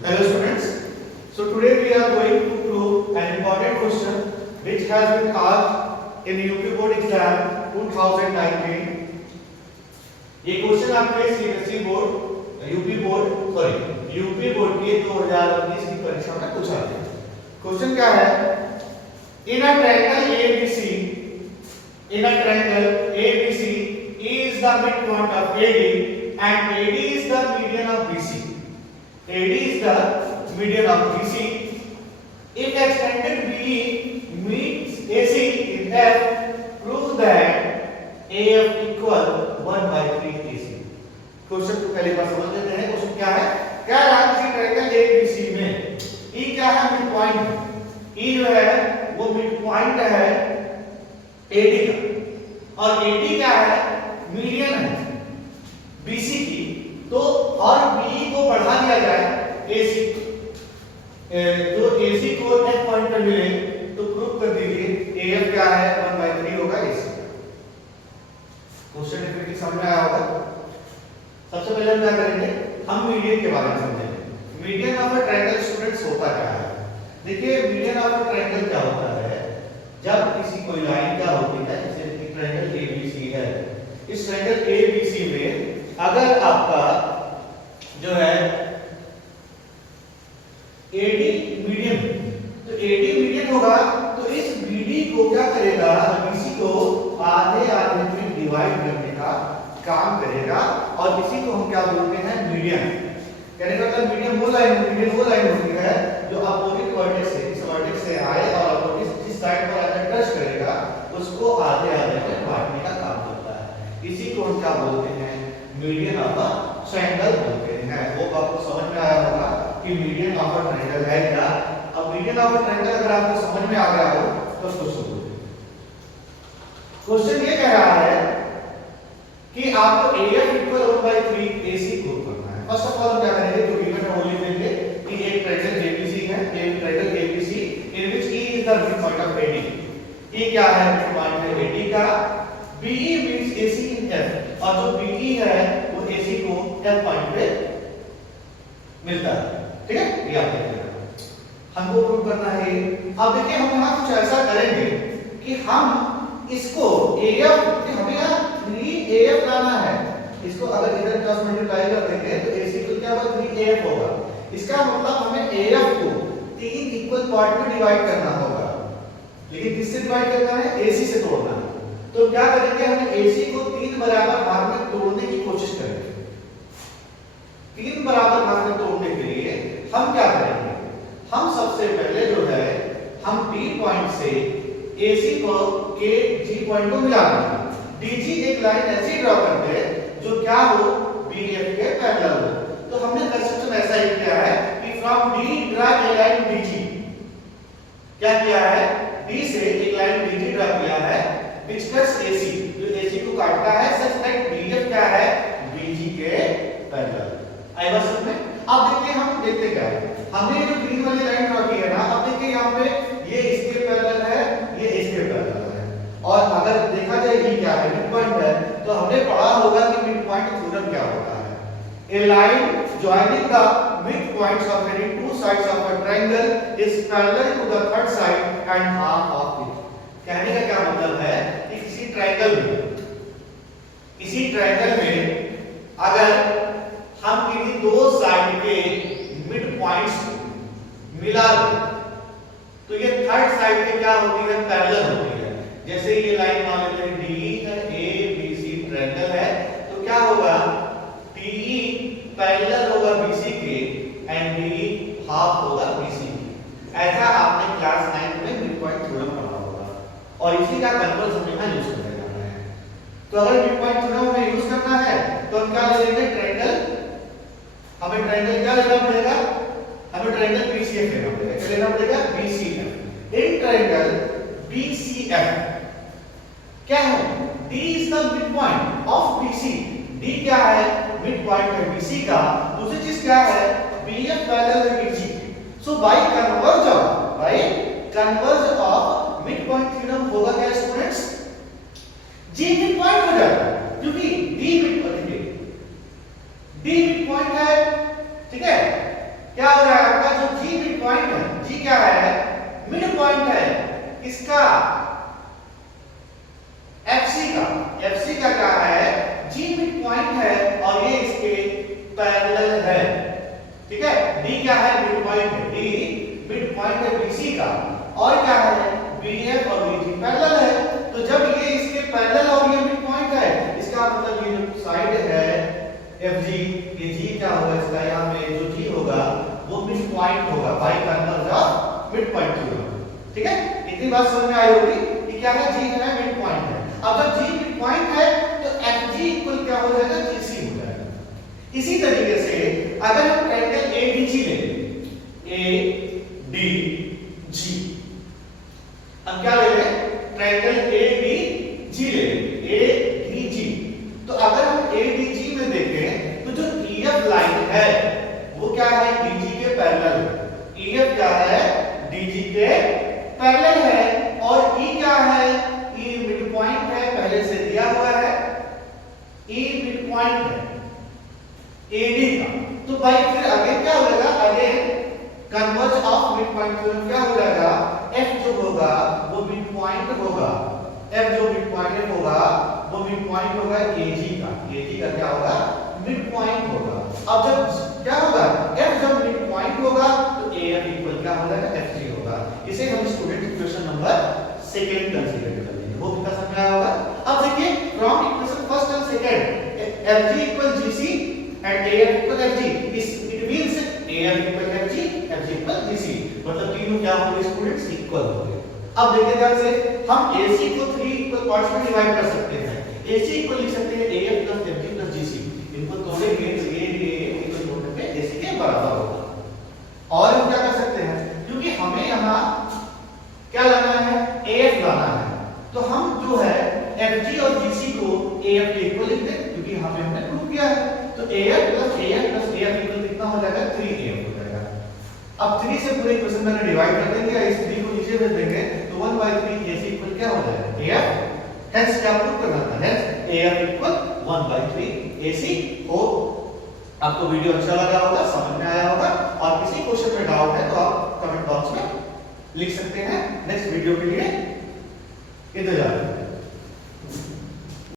Hello students. So today we are going to prove an important question which has been asked in UP board exam 2019. ये question आपके CBSE board UP board के 2019 की परीक्षा में पूछा गया। Question क्या है? In a triangle ABC E is the midpoint of AD and AD is the median of BC. AD is the median of BC. If extended BE meets AC in F, prove that AF equal 1/3 AC. Question को पहले बार समझ लेते हैं। Question क्या है? क्या रहा किसी ट्रायंगल ABC में E क्या है? Mid point. E जो है वो मिड पॉइंट है AD का और AD क्या है? मीडियन है BC की। तो और BE को बढ़ा दिया जाए AC जो AC को F पॉइंट पर मिले तो प्रूव कर दीजिए AF क्या है? 1/3 होगा AC। क्वेश्चन डेफिनेटली समझ में आया होगा। सबसे पहले हम क्या करेंगे? हम मीडियन के बारे में समझेंगे। Median of a triangle students होता क्या है? देखिए मीडियन ऑफ अ ट्रायंगल क्या होता है? जब किसी कोई लाइन क्या होती है, जैसे कि ट्रायंगल ABC है, इस ट्रायंगल ABC में अगर आपका जो है AD मीडियन, तो AD मीडियन होगा तो इस BD को क्या करेगा? BC को आधे आधे में डिवाइड करने का काम करेगा और इसी को हम क्या बोलते हैं? मीडियन। कहने का मतलब मीडियन वो लाइन होती है जो अपोजिट वर्टेक्स से इस वर्टेक्स से आए और अपोजिट जिस साइड पर आकर टच करेगा उसको आधे आधे में बांटने का काम करता है। इसी को हम क्या बोलते हैं? मीडियन ऑफ अ ट्रायंगल बोलते हैं। वो आपको समझ में आया होगा कि मीडियन ऑफ अ ट्रायंगल है क्या। अब मीडियन ऑफ अ ट्रायंगल अगर आपको समझ में आ गया हो तो उसको सुनो। क्वेश्चन ये कह रहा है कि आपको AF इक्वल 1/3 AC प्रूव करना है। फर्स्ट ऑफ ऑल हम क्या करेंगे? जो गिवन है वो लिख देंगे कि एक ट्रायंगल ABC है, एक triangle ABC in which E is the mid point of AD। E क्या है? मिड पॉइंट है AD का। BE means AC in F और जो BE है वो AC को F पॉइंट पे मिलता है। ठीक है, ये आप देख लेना। हमको प्रूव करना है। अब देखिए हम यहां कुछ ऐसा करेंगे कि हम इसको AF, हमें यहां 3AF लाना है। इसको अगर इधर क्रॉस मल्टीप्लाई कर देंगे तो AC को क्या होगा? 3AF होगा। इसका मतलब हमें AF को 3 इक्वल पार्ट में डिवाइड करना होगा। लेकिन किससे डिवाइड करना है? AC से तोड़ना है। तो क्या करेंगे? हम AC को 3 बराबर भाग में तोड़ने की कोशिश करेंगे। 3 बराबर भाग में तोड़ने के लिए हम क्या करेंगे? हम सबसे पहले जो है हम B पॉइंट से AC को के G पॉइंट को मिला देंगे। DG एक लाइन ऐसी ड्रॉ करते हैं जो क्या हो? BF के पैरेलल हो। तो हमने कंसेप्शन ऐसा ही किया है कि from D draw a line DG। क्या किया है? D से एक लाइन DG ड्रा किया है which cuts AC, जो AC को काटता है such that BF क्या है? BG के पैरेलल। आई बात समझ में? अब देखिए हम देखते क्या है। हमने जो ग्रीन वाली लाइन ड्रॉ की है ना, अब देखिए यहाँ पे ये इसके पैरेलल है, ये इसके पैरेलल है। और अगर देखा जाए ये क्या है? मिड पॉइंट है। तो हमने पढ़ा होगा कि मिड पॉइंट थ्योरम क्या होता है? A line joining the midpoints of any two sides of a triangle is parallel to the third side and half of it. कहने का क्या मतलब है कि किसी ट्रायंगल में अगर हम किसी दो साइड के मिड पॉइंट्स मिला दें तो ये थर्ड साइड के क्या होती है? पैरेलल होती है। जैसे ये लाइन मान लेते हैं DE है, ABC ट्रायंगल है, तो क्या होगा? DE पैरेलल होगा BC के एंड DE हाफ होगा BC के। ऐसा आपने क्लास 9 में मिड पॉइंट थ्योरम पढ़ा होगा और इसी का कन्वर्स हमें यहां यूज करने जाना है। तो अगर मिड पॉइंट थ्योरम हमें यूज करना है तो हम क्या लेंगे? ट्रायंगल। हमें ट्रायंगल क्या लेना पड़ेगा? हमें ट्रायंगल BCF लेना पड़ेगा। क्या लेना पड़ेगा? BCF। इन ट्रायंगल BCF क्या है? D is the midpoint of BC। D क्या है? मिड पॉइंट है BC का। दूसरी चीज क्या है? BF पैरेलल है BG। So by converse of mid point theorem होगा क्या स्टूडेंट्स? G मिड पॉइंट हो जाएगा क्योंकि D मिड पॉइंट है, ठीक है। क्या हो रहा है आपका जो जी मिड पॉइंट है, जी क्या है, मिड पॉइंट है किसका, एफसी का। एफसी का क्या है, जी मिड पॉइंट है और ये इसके पैरेलल है, ठीक है। डी क्या है, मिड पॉइंट है, डी मिड पॉइंट है बीसी का, और क्या है, बीएफ और बीजी पैरेलल है। तो जब ये इसके पैरेलल और ये मिड पॉइंट है, इसका मतलब ये जो साइड है एफजी, ये जी क्या होगा इसका, यहाँ में जो जी होगा वो मिड पॉइंट होगा, by converse of mid point होगा, ठीक है। इतनी बात समझ में आई होगी कि क्या है, जी है मिड पॉइंट है। अब जब जी मिड पॉइंट है तो एफजी इक्वल क्या हो जाएगा, जीसी हो जाएगा। इसी तरीके से अगर हम ट्रायंगल एडीजी लें, एडीजी, हम क्या ले लें, ट्रायंगल एडीजी ले लें, एडीजी। तो अगर हम एडीजी में देखें तो जो ईएफ लाइन है वो क्या है, डीजी के पैरेलल। ईएफ क्या है, डीजी के पैरेलल है, और ई क्या है, ई मिड पॉइंट है, पहले से दिया हुआ है, ई मिड पॉइंट है एडी का। तो भाई फिर अगेन क्या हो जाएगा, again converge of mid point theorem क्या हो जाएगा, एफ जो होगा वो मिड पॉइंट होगा, एफ जो मिड पॉइंट होगा वो मिड पॉइंट होगा एजी का। एजी का क्या होगा, मिड पॉइंट होगा। अब जब क्या होगा, एफ जब मिड पॉइंट होगा तो एएफ इक्वल क्या हो जाएगा, एफजी होगा। इसे हम student equation number second consider कर लेंगे, वो कितना समझ में आया होगा। अब देखिए from equation first and second, FG equal GC and AF equal FG, it means AF equal FG, FG equal GC, मतलब तीनों क्या होंगे स्टूडेंट्स, इक्वल होंगे। अब देखिए ध्यान से, हम AC को 3 इक्वल पार्ट्स में डिवाइड कर सकते हैं। AC इक्वल लिख सकते हैं AF plus FG plus GC, इनको तोड़ेंगे तो A इक्वल तोड़ने पे AC के बराबर होगा। और हम क्या कर सकते हैं, क्योंकि हमें यहाँ क्या लाना है, AF लाना है, तो हम जो है FG और GC को AF के इक्वल लिख दें, क्योंकि यहाँ पे हमने प्रूव किया है। तो AF प्लस AF इक्वल कितना हो जाएगा, 3AF हो जाएगा। अब 3 से पूरे इक्वेशन में डिवाइड कर देंगे, इस 3 को नीचे भेज देंगे तो 1/3 AC इक्वल क्या हो जाएगा, AF। हेंस क्या प्रूव करना था, हेंस AF इक्वल 1/3 AC हो। आपको वीडियो अच्छा लगा होगा, समझ में आया होगा, और किसी क्वेश्चन में डाउट है तो आप कमेंट बॉक्स में लिख सकते हैं। नेक्स्ट वीडियो के लिए इंतजार